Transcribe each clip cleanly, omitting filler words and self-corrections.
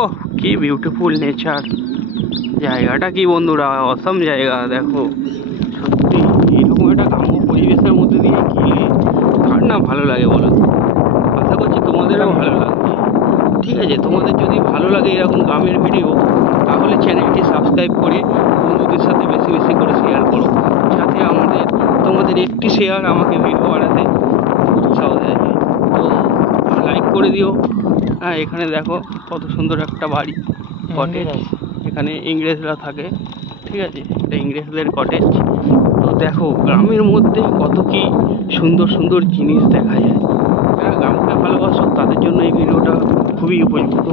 ওহ কি beautiful nature, জায়গাটা কি বন্ধুরা, অসম জায়গা। দেখো সত্যি এরকম একটা গ্রাম্য পরিবেশের মধ্যে দিয়ে গেলে কার না ভালো লাগে বলো তো। আশা করছি তোমাদেরও ভালো লাগবে। ঠিক আছে, তোমাদের যদি ভালো লাগে এরকম গ্রামের ভিডিও, তাহলে চ্যানেলটি সাবস্ক্রাইব করে বন্ধুদের সাথে বেশি বেশি করে শেয়ার করো, যাতে তোমাদের একটি শেয়ার আমাকে ভিডিও বানাতে উৎসাহ দেয়। তো লাইক করে দিও। হ্যাঁ, এখানে দেখো কত সুন্দর একটা বাড়ি, কটেজ। এখানে ইংরেজরা থাকে, ঠিক আছে, এটা ইংরেজদের কটেজ। তো দেখো গ্রামের মধ্যে কত কি সুন্দর সুন্দর জিনিস দেখা যায়। যারা গ্রামকে ভালোবাসো তাদের জন্য এই ভিডিওটা খুবই উপযুক্ত।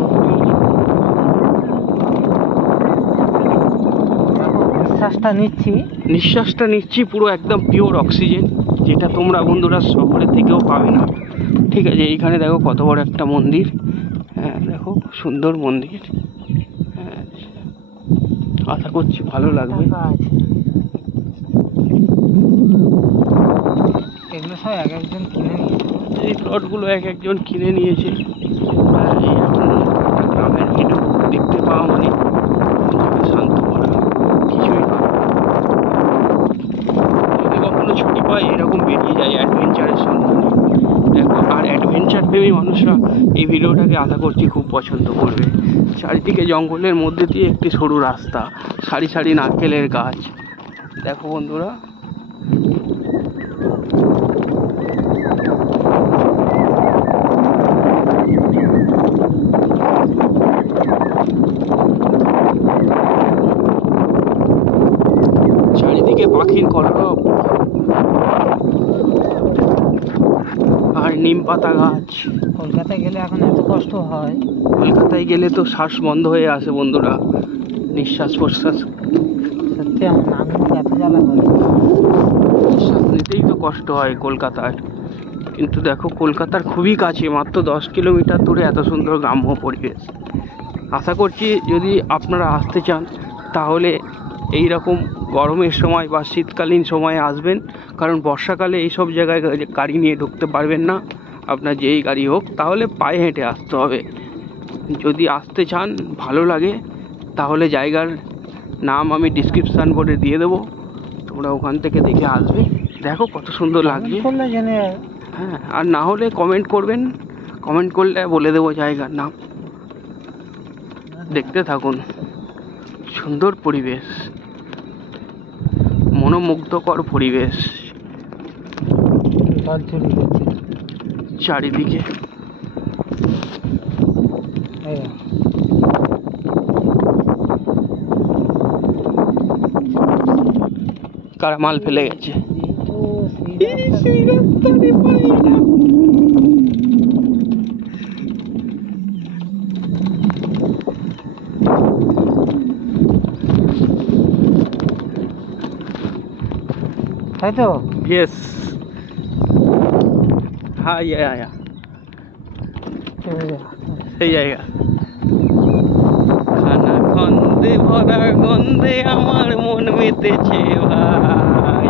নিঃশ্বাসটা নিচ্ছি পুরো একদম পিওর অক্সিজেন, যেটা তোমরা বন্ধুরা শহরে থেকেও পাবে না। ঠিক আছে, এইখানে দেখো কত বড় একটা মন্দির। হ্যাঁ দেখো সুন্দর মন্দির। হ্যাঁ, আশা করছি ভালো লাগবে। এগুলো সব এক একজন কিনে নিয়েছে, এই প্লটগুলো এক একজন কিনে নিয়েছে। গ্রামের ভিডিও দেখতে পাওয়া মানে শান্ত করা, কিছুই না। যদি কখনো ছুটি পাই এরকম বেরিয়ে যায় অ্যাডভেঞ্চারের সন্ধানে। দেখো, আর অ্যাডভেঞ্চার প্রেমী মানুষরা এই ভিডিওটাকে আশা করছি খুব পছন্দ করবে। চারিদিকে জঙ্গলের মধ্যে দিয়ে একটি সরু রাস্তা, সারি সারি নারকেলের গাছ। দেখো বন্ধুরা, চারিদিকে পাখির কলরব আর নিম পাতা গাছ। কলকাতায় গেলে এখন এত কষ্ট হয়, কলকাতায় গেলে তো শ্বাস বন্ধ হয়ে আসে বন্ধুরা, নিঃশ্বাস প্রশ্বাস। সত্যি আমার নাম এত জ্বালা করে, নিঃশ্বাস নিতেই তো কষ্ট হয় কলকাতায়। কিন্তু দেখো কলকাতার খুবই কাছে, মাত্র 10 কিলোমিটার দূরে এত সুন্দর গ্রাম্য পরিবেশ। আশা করছি যদি আপনারা আসতে চান তাহলে এই রকম গরমের সময় বা শীতকালীন সময়ে আসবেন, কারণ বর্ষাকালে এইসব জায়গায় গাড়ি নিয়ে ঢুকতে পারবেন না। আপনার যেই গাড়ি হোক, তাহলে পায়ে হেঁটে আসতে হবে। যদি আসতে চান, ভালো লাগে, তাহলে জায়গার নাম আমি ডিসক্রিপশান বোর্ডে দিয়ে দেবো, তোমরা ওখান থেকে দেখে আসবে। দেখো কত সুন্দর লাগছে। হ্যাঁ, আর না হলে কমেন্ট করবেন, কমেন্ট করলে বলে দেবো জায়গার নাম। দেখতে থাকুন, সুন্দর পরিবেশ, মনোমুগ্ধকর পরিবেশ চারিদিকে। কারা মাল ফেলে গেছে। তাই তো, ইয়েস, হ্যাঁ সেই জায়গা। খানা খন্দে ভরা গন্ধে আমার মন মেতেছে ভাই,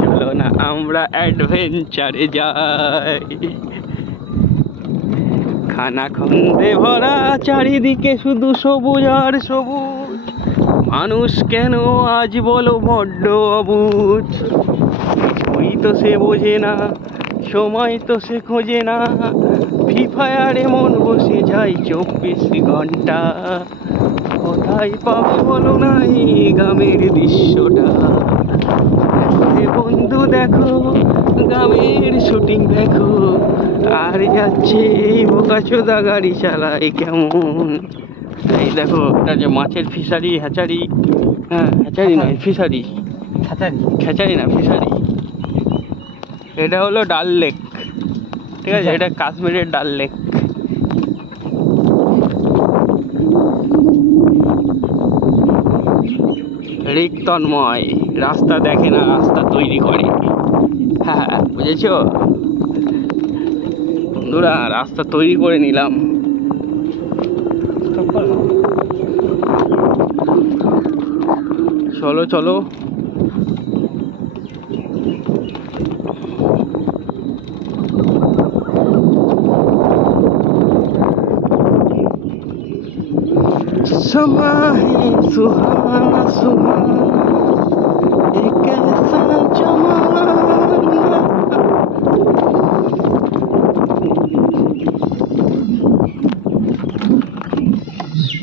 চলো না আমরা অ্যাডভেঞ্চারে যাই। খানা খন্দে ভরা চারিদিকে শুধু সবুজ আর সবুজ, মানুষ কেন আজ বলো বড্ড অবুঝ। কিছুই তো সে বোঝে না, সময় তো সে খোঁজে না, ফ্রি ফায়ারে মন বসে যায় 24 ঘন্টা। কোথায় পাবে বলো না এই গ্রামের দৃশ্যটা। বন্ধু দেখো গ্রামের শুটিং দেখো, আর যাচ্ছে এই বোকাচোদা গাড়ি চালায় কেমন। এই দেখো, এটা যে মাছের ফিশারি, হ্যাচারি। হ্যাঁ, হ্যাচারি নয়, ফিশারি। খেচারি না, ফিশারি। এটা হলো ডাল লেক, ঠিক আছে, এটা কাশ্মীরের ডাল লেক। রিক তন্ময় রাস্তা দেখে না, রাস্তা তৈরি করে। হ্যাঁ, বুঝেছো বন্ধুরা, রাস্তা তৈরি করে নিলাম। চলো চলো, समा है सुहाना सुहाना एक ऐसा जमाना।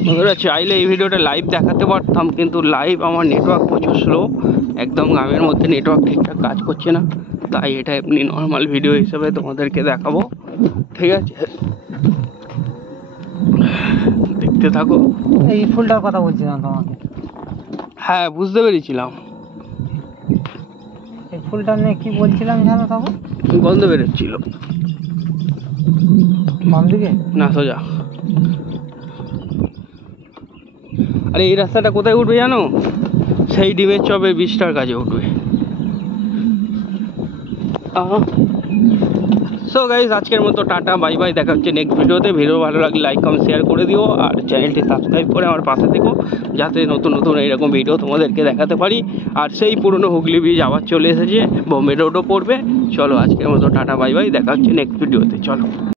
বন্ধুরা চাইলে এই ভিডিওটা লাইভ দেখাতে পারতাম, কিন্তু লাইভ আমার নেটওয়ার্ক প্রচুর স্লো, একদম গ্রামের মধ্যে নেটওয়ার্ক ঠিকঠাক কাজ করছে না, তাই এটা এমনি নর্মাল ভিডিও হিসেবে তোমাদেরকে দেখাবো। ঠিক আছে, দেখতে থাকো। এই ফুলটার কথা বলছিলাম তোমাকে। হ্যাঁ বুঝতে পেরেছিলাম। এই ফুলটা নিয়ে কি বলছিলাম জানো তখন? গন্ধ বেরোচ্ছিল। বাম দিকে না সোজা। আরে এই রাস্তাটা কোথায় উঠবে জানো? সেই ডিমের চপে 20টার কাছে উঠবে। সো গাইজ আজকের মতো টাটা বাই বাই, দেখা হচ্ছে নেক্সট ভিডিওতে। ভিডিও ভালো লাগলে লাইক কমেন্ট শেয়ার করে দিও, আর চ্যানেলটি সাবস্ক্রাইব করে আমার পাশে থেকো, যাতে নতুন নতুন এইরকম ভিডিও তোমাদেরকে দেখাতে পারি। আর সেই পুরনো হুগলি ব্রিজ আবার চলে এসেছে, বোম্বে রোডও পড়বে। চলো আজকের মতো টাটা বাই বাই, দেখা হচ্ছে নেক্সট ভিডিওতে। চলো।